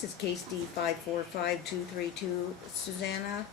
This is case D 545232. Susanna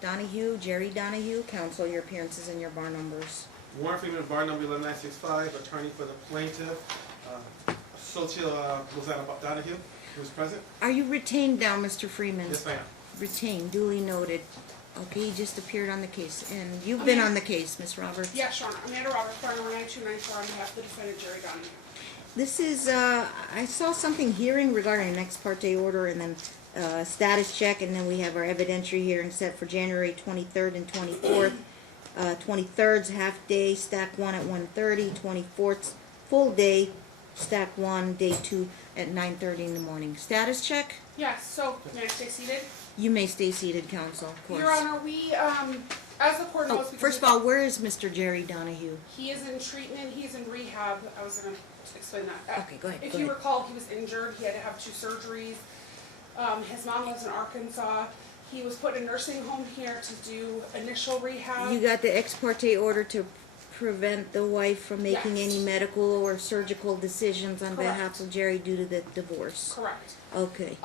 Donohue, Jerry Donohue. Counsel, your appearances and your bar numbers. Warren Freeman, bar number 11965, attorney for the plaintiff, Associate Rosanna Donohue, who is present. Are you retained now, Mr. Freeman? Yes, ma'am. Retained, duly noted. Okay, he just appeared on the case, and you've been on the case, Ms. Roberts. Yeah, sure. Amanda Roberts, bar number 9294, on behalf of the defendant, Jerry Donohue. This is, I saw something hearing regarding an ex parte order and then status check, and then we have our evidentiary hearing set for January 23rd and 24th. 23rd's half day, stack 1 at 1:30, 24th's full day, stack 1, day 2 at 9:30 in the morning. Status check? Yes, so, may I stay seated? You may stay seated, counsel, of course. Your Honor, we, as the court knows, First of all, where is Mr. Jerry Donohue? he is in treatment, he's in rehab. I was going to explain that. Okay, go ahead. If you recall, he was injured, he had to have 2 surgeries. His mom lives in Arkansas. He was put in a nursing home here to do initial rehab. You got the ex parte order to prevent the wife from making Yes. any medical or surgical decisions on Correct. behalf of Jerry due to the divorce. Correct. Okay.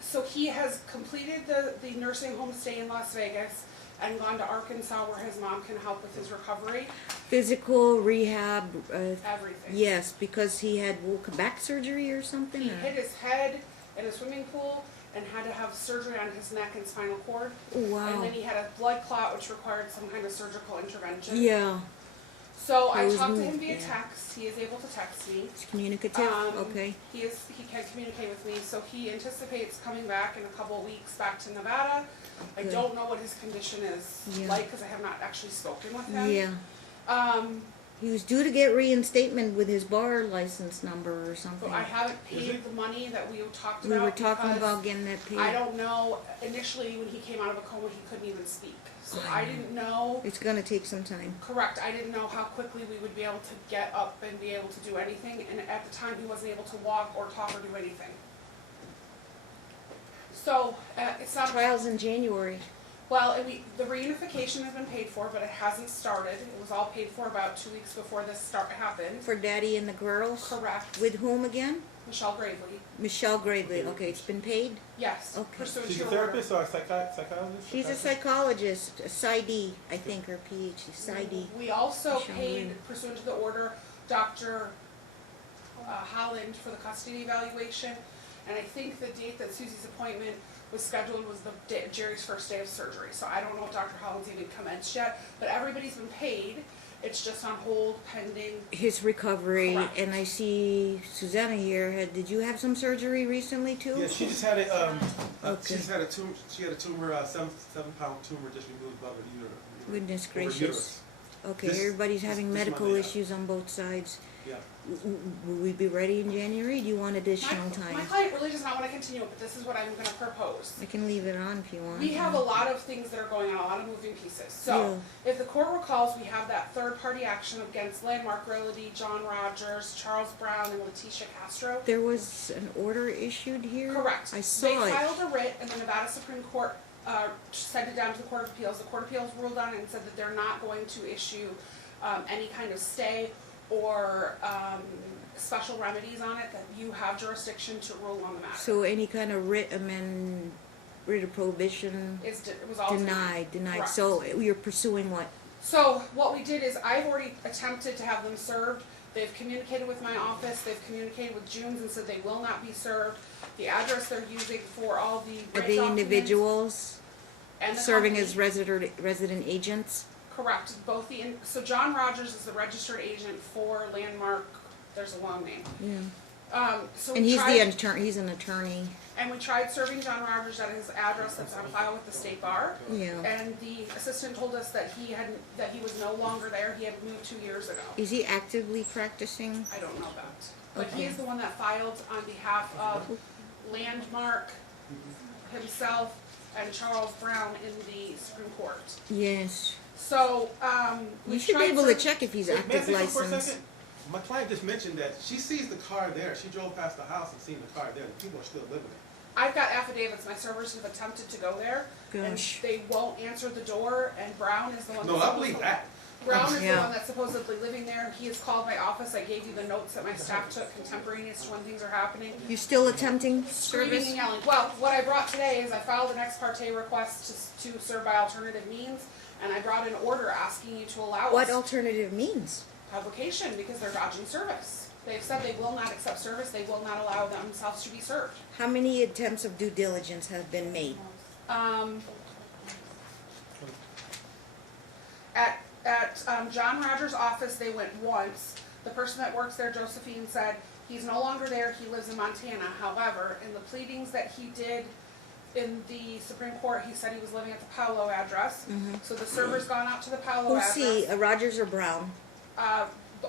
So he has completed the nursing home stay in Las Vegas and gone to Arkansas where his mom can help with his recovery. Physical rehab. Everything. Yes, because he had back surgery or something. He or- hit his head in a swimming pool and had to have surgery on his neck and spinal cord. Oh, wow. And then he had a blood clot which required some kind of surgical intervention. Yeah, So It I was talked to moved, him via yeah. text. He is able to text me. it's communicative. Okay. He can communicate with me, so he anticipates coming back in a couple of weeks back to Nevada. I Good. don't know what his condition is Yeah. like because I have not actually spoken with him. Yeah. He was due to get reinstatement with his bar license number or something. So I haven't Is paid it? the money that we talked We about. were talking because about getting that paid. I don't know. Initially, when he came out of a coma, he couldn't even speak. So I didn't know. It's gonna take some time. Correct. I didn't know how quickly we would be able to get up and be able to do anything. And at the time, he wasn't able to walk or talk or do anything. So it's not. Trials in January. Well, the reunification has been paid for, but it hasn't started. It was all paid for about 2 weeks before this happened. For Daddy and the girls? Correct. With whom again? Michelle Gravely. Michelle Gravely. Okay, it's been paid? Yes. Okay. Pursuant She's to a your order. therapist or a psychologist? She's a psychologist, a PsyD, I think, or PhD, PsyD. We also Michelle paid, Gravely. pursuant to the order, Dr. Holland for the custody evaluation. And I think the date that Susie's appointment was scheduled was the day, Jerry's first day of surgery. So I don't know if Dr. Holland's even commenced yet, but everybody's been paid. It's just on hold pending. His recovery, Correct. and I see Susanna here. Did you have some surgery recently too? Yeah, she just had a, Okay. she's had a tumor, she had a tumor, 7-pound tumor just removed above her uterus. Goodness Over her gracious. uterus. Okay, This- everybody's having this medical Monday, yeah. issues on both sides. Yeah. Will we be ready in January? Do you want additional My time? client really does not want to continue it, but this is what I'm going to propose. I can leave it on if you want. We have a lot of things that are going on, a lot of moving pieces. So, if the court recalls, we have that third-party action against Landmark Realty, John Rogers, Charles Brown, and Letitia Castro. There was an order issued here? Correct. I saw They it. filed a writ, and the Nevada Supreme Court sent it down to the Court of Appeals. The Court of Appeals ruled on it and said that they're not going to issue any kind of stay or special remedies on it, that you have jurisdiction to rule on the matter. So any kind of writ of prohibition It was all denied. Correct. So you're pursuing what? So what we did is I've already attempted to have them served. They've communicated with my office. They've communicated with June's and said they will not be served. The address they're using for all the Are writ they documents individuals and the serving company- as resident agents? Correct. So John Rogers is the registered agent for Landmark. There's a long name. Yeah. So And we he's tried, the attorney. He's an attorney. and we tried serving John Rogers at his address that's on file with the state bar. Yeah. And the assistant told us that he was no longer there. He had moved 2 years ago. Is he actively practicing? I don't know that. But Okay. he is the one that filed on behalf of Landmark himself and Charles Brown in the Supreme Court. Yes. So, You should be able to check if he's May I active say something for a license. second? My client just mentioned that she sees the car there. She drove past the house and seen the car there. The people are still living there. I've got affidavits. My servers have attempted to go there. Gosh. And they won't answer the door, and Brown is the one No, that's I believe that. Brown is the Yeah. one that's supposedly living there. He has called my office. I gave you the notes that my staff took contemporaneous to when things are happening. You still attempting Screaming service? and yelling. Well, what I brought today is I filed an ex parte request to serve by alternative means, and I brought an order asking you to allow What us alternative means? publication because they're dodging service. They've said they will not accept service. They will not allow themselves to be served. How many attempts of due diligence have been made? At John Rogers' office, they went once. The person that works there, Josephine, said he's no longer there. He lives in Montana. However, in the pleadings that he did in the Supreme Court, he said he was living at the Paolo address. So the server's gone out to the Paolo Who's address. he, Rogers or Brown?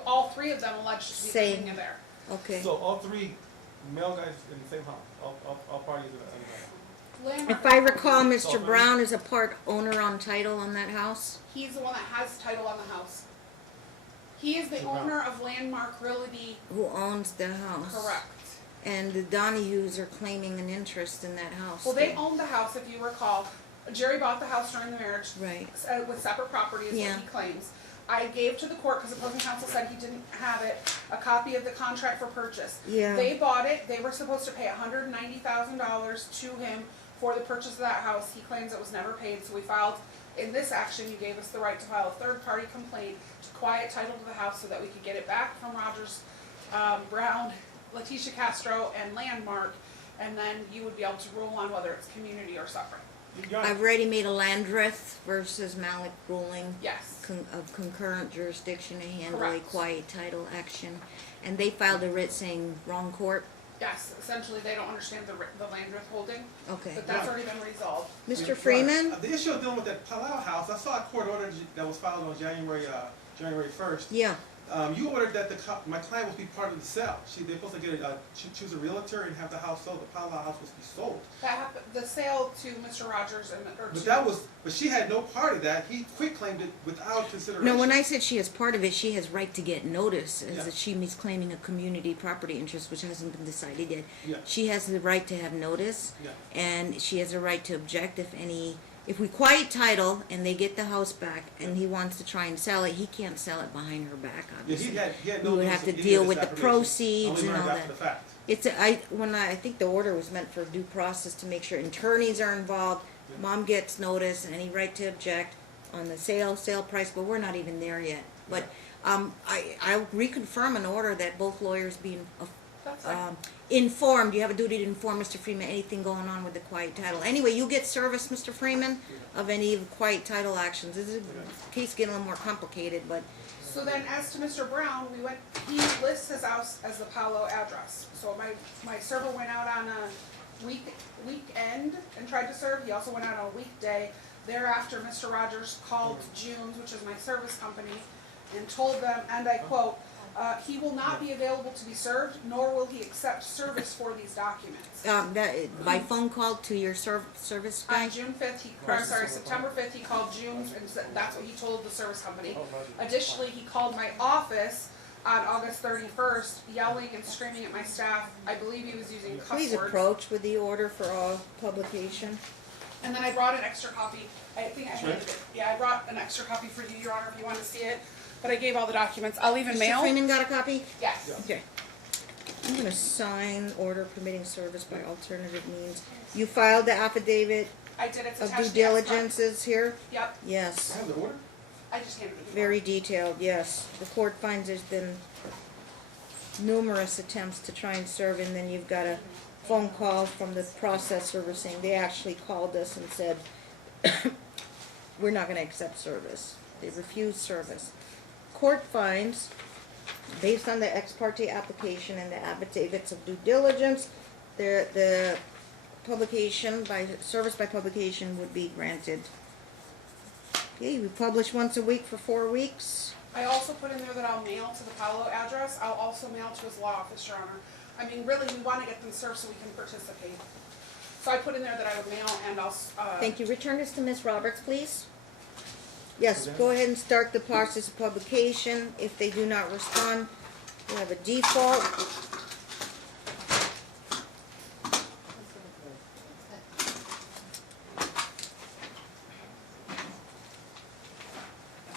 All three of them alleged to be Same. living in there. Okay. So all three male guys in the same house, all parties in the house. Landmark, If I recall, Mr. Brown is a part owner on title on that house? he's the one that has title on the house. He is the owner of Landmark Realty. Who owns the house? Correct. And the Donahues are claiming an interest in that house. Well, they owned the house, if you recall. Jerry bought the house during the marriage. Right. With separate property is Yeah. what he claims. I gave to the court, because opposing counsel said he didn't have it, a copy of the contract for purchase. Yeah. They bought it. They were supposed to pay $190,000 to him for the purchase of that house. He claims it was never paid, so we filed, in this action, you gave us the right to file a third-party complaint to quiet title to the house so that we could get it back from Rogers, Brown, Letitia Castro, and Landmark, and then you would be able to rule on whether it's community or separate. I've already made a Landreth versus Malik ruling Yes. of concurrent jurisdiction to handle a Correct. quiet title action. And they filed a writ saying wrong court. Yes, essentially they don't understand the land withholding, Okay. but that's already been resolved. Mr. Freeman? The issue of dealing with that Palau house, I saw a court order that was filed on January 1st. Yeah. You ordered that my client was be part of the sale. They're supposed to get choose a realtor and have the house sold. The Palau house was to be sold. That happened, the sale to Mr. Rogers But she had no part of that. He quit claimed it without consideration. No, when I said she is part of it, she has right to get notice, as Yeah. that she is claiming a community property interest, which hasn't been decided yet. Yeah. She has the right to have notice, Yeah. and she has a right to object if we quiet title and they get the house back and he wants to try and sell it, he can't sell it behind her back, Yeah, obviously. he had no We would notice have of to any deal of with this the application. proceeds Only and learned all after that. the fact. I think the order was meant for due process to make sure attorneys are involved, Yeah. mom gets notice, and any right to object on the sale price, but we're not even there yet. But, I'll reconfirm an order that both lawyers be That's fine. informed. You have a duty to inform Mr. Freeman anything going on with the quiet title. Anyway, you get service, Mr. Freeman, of any of the quiet title actions. This is case getting a little more complicated, but So then as to Mr. Brown, he lists his house as the Paolo address. So my server went out on a weekend and tried to serve. He also went out on a weekday. Thereafter, Mr. Rogers called June's, which is my service company, and told them, and I quote, he will not be available to be served, nor will he accept service for these documents. by phone call to your service guy? On June 5th, September 5th, he called June's and said that's what he told the service company. Additionally, he called my office on August 31st, yelling and screaming at my staff. I believe he was using cuss Please words. approach with the order for all publication. And then I brought an extra copy. I think I handed it. Yeah, I brought an extra copy for you, Your Honor, if you want to see it. But I gave all the documents. I'll even Mr. mail. Freeman got a copy? Yes. Okay. I'm gonna sign order permitting service by alternative means. You filed the affidavit I did. It's of attached due to the extra. diligences here? Yep. Yes. I have the order. I just handed it. Very detailed, yes. The court finds there's been numerous attempts to try and serve, and then you've got a phone call from the process server saying they actually called us and said, we're not gonna accept service. They refused service. Court finds, based on the ex parte application and the affidavits of due diligence, the publication service by publication would be granted. Okay, we publish once a week for 4 weeks. I also put in there that I'll mail to the Paolo address. I'll also mail to his law office, Your Honor. I mean, really, we want to get them served so we can participate. So I put in there that I would mail and I'll. Thank you. Return this to Ms. Roberts, please. Yes, go ahead and start the process of publication. If they do not respond, we have a default.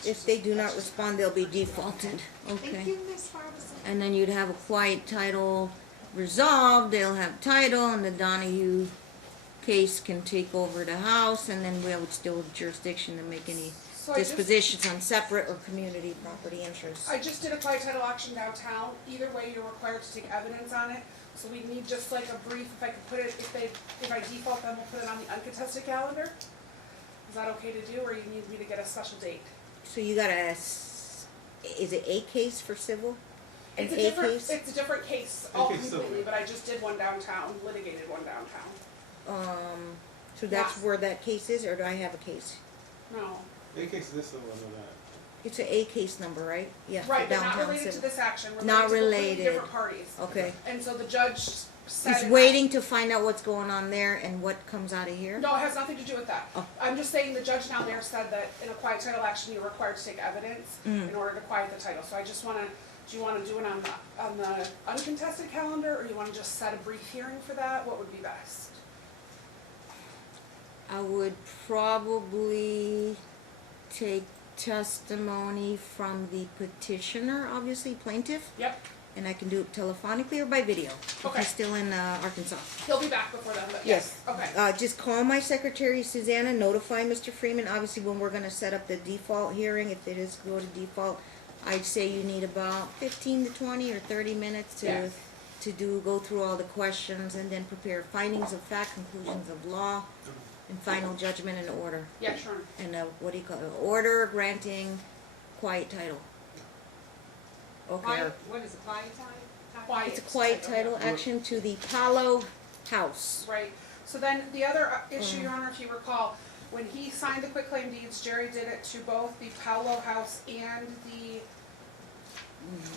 If they do not respond, they'll be defaulted. Okay. Thank you, Ms. Harbison. And then you'd have a quiet title resolved, they'll have title, and the Donohue case can take over the house, and then we would still have jurisdiction to make any So I just, dispositions on separate or community property interests. I just did a quiet title auction downtown. Either way, you're required to take evidence on it. So we need just like a brief, if I could put it, if I default them, we'll put it on the uncontested calendar. Is that okay to do, or you need me to get a special date? So you got is it a case for civil? It's a A different, case? it's a different case A all case civil. completely, but I just did one downtown, litigated one downtown. So that's Yeah. where that case is, or do I have a case? No. In case of this, I know that. It's an A case number, right? Yeah. for Right, but not downtown related to civil. this action, Not related to completely related. different parties. Okay. And so the judge said. He's waiting to find out what's going on there and what comes out of here? No, it has nothing to do with that. Oh. I'm just saying the judge down there said that in a quiet title action, you're required to take evidence in order to quiet the title. So I just wanna, do you wanna do it on the uncontested calendar, or you wanna just set a brief hearing for that? What would be best? I would probably take testimony from the petitioner, obviously plaintiff, Yep, and I can do it telephonically or by video. If Okay. he's still in Arkansas. he'll be back before then, but Yes. yes, okay. Just call my secretary, Susanna, notify Mr. Freeman, obviously when we're gonna set up the default hearing, if it is go to default, I'd say you need about 15 to 20 or 30 minutes Yes. to go through all the questions and then prepare findings of fact, conclusions of law, and final judgment and order. Yeah, sure. And what do you call it? Order granting quiet title. Okay. Quiet, what is it, quiet time? Quiet. It's a quiet title yeah. action to the Palo House. Right, so then the other issue, Your Honor, if you recall, when he signed the quitclaim deeds, Jerry did it to both the Paolo House and the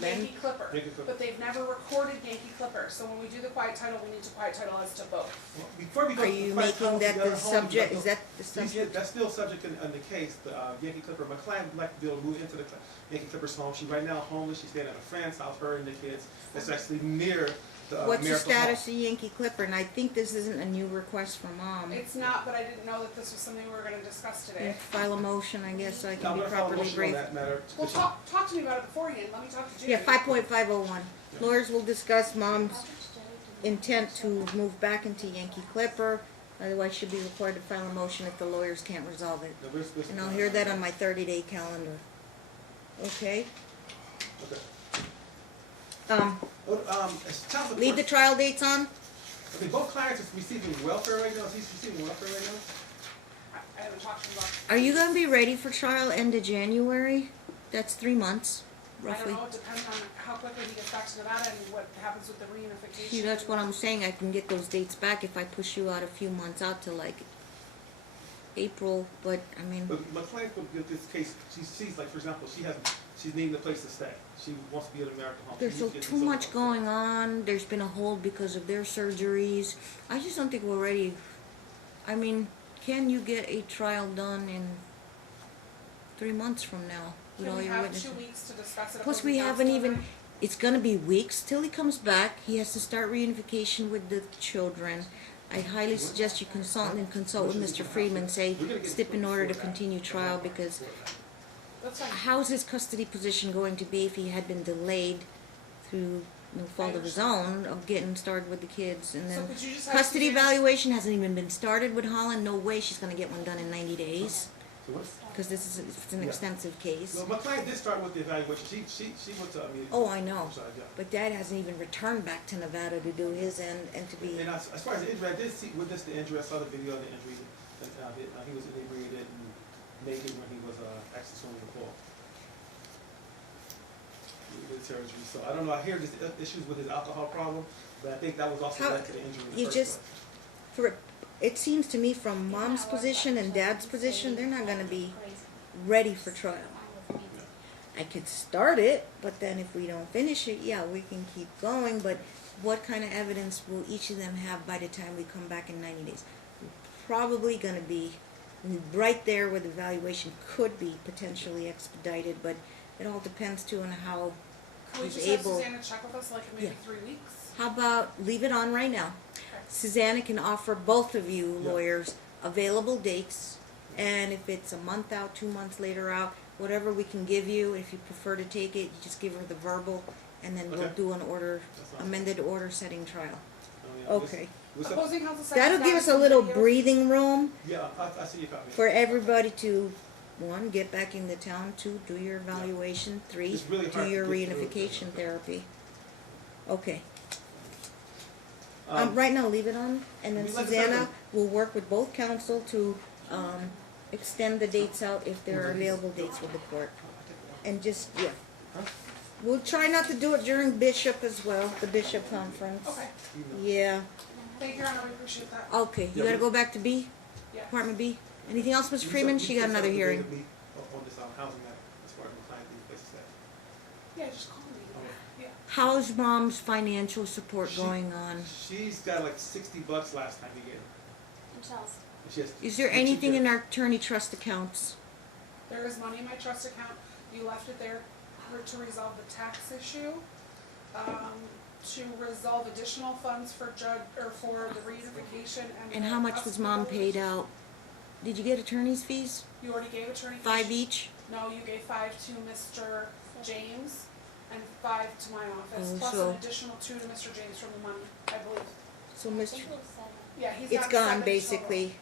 Yankee Clipper. Yankee Clipper. But they've never recorded Yankee Clipper, so when we do the quiet title, we need to quiet title as to both. Well, before we go Are to you the first making house, that the other the home, subject, you is know, that the subject? That's still subject in the case, the Yankee Clipper. My client would like to be able to move into the Yankee Clipper's home. She's right now homeless. She's staying at a friend's house, her and the kids. That's actually near the What's the Miracle status Home. of Yankee Clipper? And I think this isn't a new request from mom. It's not, but I didn't know that this was something we were gonna discuss Yeah, today. file a motion, I guess, so I I'm can be gonna file a properly motion on briefed. that matter. Well, talk to me about it beforehand, let me talk to Jerry. Yeah, 5.501. Lawyers will discuss mom's intent to move back into Yankee Clipper. Otherwise, she'll be required to file a motion if the lawyers can't resolve it. No, we're- And I'll hear that on my 30-day calendar. Okay? Okay. As child support- Leave the trial dates on? Okay, both clients are receiving welfare right now. He's receiving welfare right now. I haven't talked to him about. Are you gonna be ready for trial end of January? That's 3 months, I don't roughly. know, it depends on how quickly he gets back to Nevada and what happens with the reunification. See, that's what I'm saying, I can get those dates back if I push you out a few months out to like April, but I mean, But my client would get this case. She's like, for example, she's needing a place to stay. She wants to be at an American home. there's She needs to get too this much over. going on, there's been a hold because of their surgeries. I just don't think we're ready. I mean, can you get a trial done in 3 months from now with Can all we your have witnesses? 2 weeks to discuss it? Plus, opposing we haven't counsel even, and it's gonna be weeks till he comes back. He has to start reunification with the children. I highly suggest you consult with Mr. Friedman, say, stip in order to continue trial, because That's fine. how's his custody position going to be if he had been delayed through no fault of his own of getting started with the kids? And So then could you just have custody Suzanne- evaluation hasn't even been started with Holland. No way she's gonna get one done in 90 days, So what's- because this is it's an Yeah. extensive case. Well, my client did start with the evaluation. She went to me. Oh, I know. I'm sorry, yeah. But Dad hasn't even returned back to Nevada to do his end and to be. And as far as the injury, I did see witness the injury. I saw the video of the injury. And, he was inebriated and naked when he was actually swimming the pool. With surgery. So I don't know. I hear there's issues with his alcohol problem, but I think that was also How- led to the injury. In the you first just- place. It seems to me from Mom's position and Dad's position, they're not gonna be ready for trial. I could start it, but then if we don't finish it, yeah, we can keep going, but what kind of evidence will each of them have by the time we come back in 90 days? Probably gonna be right there where the evaluation could be potentially expedited, but it all depends too on how Can we he's just have able. Susanna check with us like in maybe Yeah. 3 weeks? How about leave it on right now? Susanna can offer both of you Yeah. lawyers available dates, and if it's a month out, 2 months later out, whatever we can give you. If you prefer to take it, you just give her the verbal, and then we'll Okay. do an order, That's fine. amended order setting trial. Yeah, Okay. Opposing counsel said. That'll give us a little breathing room Yeah, I see your copy. for everybody to, one, get back into town, two, do your evaluation, three, It's really do hard to your get through. reunification therapy. Okay. Um, Right now, leave it on, and then we like to Susanna tell will work with both council to, extend the dates out if there are available dates with the court. And just, yeah. Huh? We'll try not to do it during Bishop as well, the Bishop conference. Okay, Yeah, thank you, Your Honor, we appreciate that. okay, you Yeah, gotta we- go back to B, Yeah. Department B? Anything else, Mr. Freeman? She got another hearing. On this housing matter, as far as my client being placed there. Yeah, just call me. Yeah. How's mom's financial support She- going on? She's got like $60 last time we gave her. And Chelsea. And she has- Is there and she anything in did- our attorney trust accounts? There is money in my trust account. You left it there to resolve the tax issue, to resolve additional funds for for the reunification and. And the how much was mom hospital. paid out? Did you get attorney's fees? You already gave attorney. fees. 5 each? No, you gave 5 to Mr. James and 5 to my office, Oh, plus so- an additional 2 to Mr. James from the money, I believe. So I Mr. think it was 7. Yeah, he's It's got gone 7 total. basically.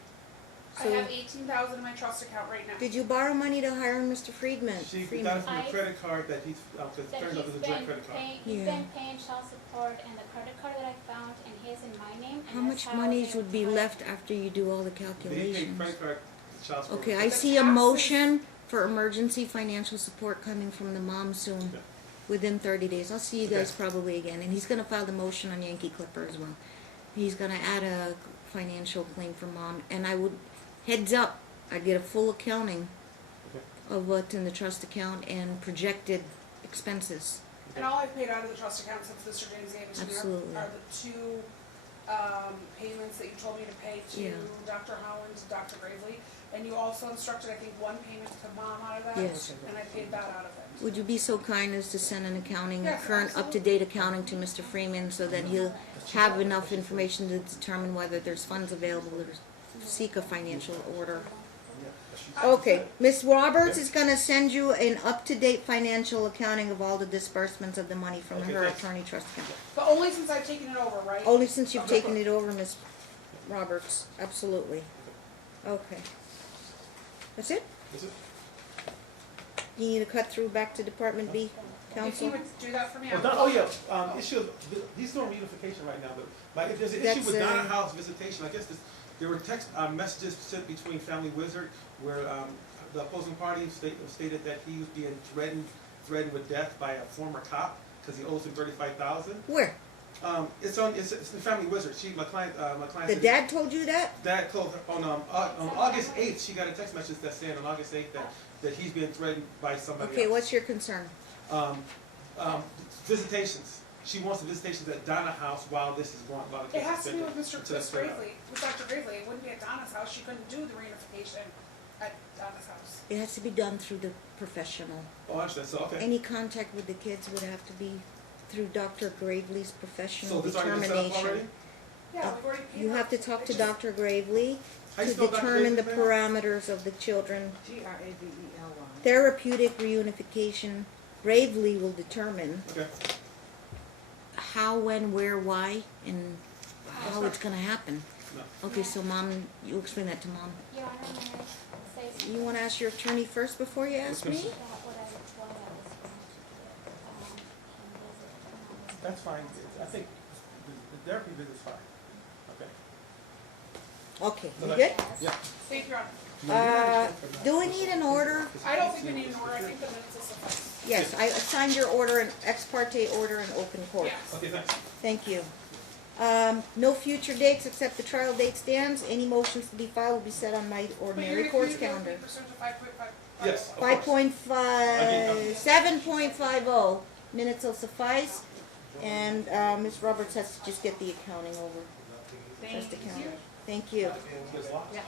I So have 18,000 in my trust account right now. did you borrow money to hire Mr. Friedman? She got it Freeman? from the credit card that he's, because it That turns out he's it's a joint been credit card. paying, he's Yeah. been paying child support, and the credit card that I found, and his in my name. And How that's much monies they would be applied. left after you do all the He paid calculations? credit card, child support. Okay, But I the see a taxes- motion for emergency financial support coming from the mom soon, Yeah. within 30 days. I'll see you guys Okay. probably again, and he's gonna file the motion on Yankee Clipper as well. He's gonna add a financial claim for mom, and I would, heads up, I'd get a full accounting Okay. of what's in the trust account and projected expenses. And all I've paid out of the trust account since Mr. James gave it to me Absolutely. are the 2 payments that you told me to pay to Yeah. Dr. Holland, Dr. Gravely. And you also instructed, I think, 1 payment to mom out of that. Yes. And I paid that out of it. Would you be so kind as to send an accounting, Yes, current absolutely. up-to-date accounting to Mr. Freeman so that he'll have enough information to determine whether there's funds available or seek a financial order? Okay, Ms. Roberts is gonna send you an up-to-date financial accounting of all the disbursements of the money from Okay, her thanks. attorney trust account. But only since I've taken it over, right? Only since you've Okay. taken it over, Ms. Roberts, absolutely. Okay. That's it? Is it? You need to cut through back to Department B, If you counsel? would do that for me. Oh, yeah, issue of, he's doing reunification right now, but, like, if there's an issue That's, with Donohue's visitation, I guess there were text, messages sent between Family Wizard where, the opposing party stated that he was being threatened with death by a former cop, cause he owes him $35,000. Where? It's in Family Wizard, my client The said- dad told you that? Dad told her on August 8th, she got a text message that saying on August 8th that he's being threatened by somebody Okay, else. what's your concern? Visitations. She wants the visitations at Donna's house while this is going, while the It case has is to be pending. with Mr. Until it's figured out. Gravely, with Dr. Gravely. It wouldn't be at Donna's house. She couldn't do the reunification at Donna's house. It has to be done through the professional. Oh, I understand, so, okay. Any contact with the kids would have to be through Dr. Gravely's So professional this already been set up already? determination. Yeah, we've already paid You her. have to talk It to just- Dr. Gravely How you to spell Dr. determine the Gravely, ma'am? parameters of the children. Gravely. Therapeutic reunification, Gravely will determine Okay, how, when, where, why, and how it's gonna happen. no. Okay, so mom, you explain that to mom. Your Honor, may I say something? You wanna ask your attorney first before you ask me? That what I was going to do, visit, That's fine, I think the therapy visit's fine, okay. Okay, you Okay. good? Yeah. Thank you, Your Honor. Do we need an order? I don't think we need an order. I think the minutes will suffice. Yes, I assigned your order, an ex parte order in open court. Yes. Okay, thanks. Thank you. No future dates except the trial date stands. Any motions to be filed will be set on my But you're ordinary gonna court's communicate with calendar. me pursuant to 5.5. Yes, of course. 5.5, 7.50, minutes will suffice. And, Ms. Roberts has to just get the accounting over. Just Thank accounting. you. Thank you. There's lots. Thank